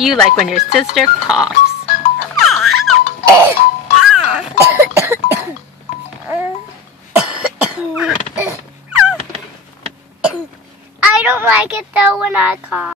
You like when your sister coughs. I don't like it though when I cough.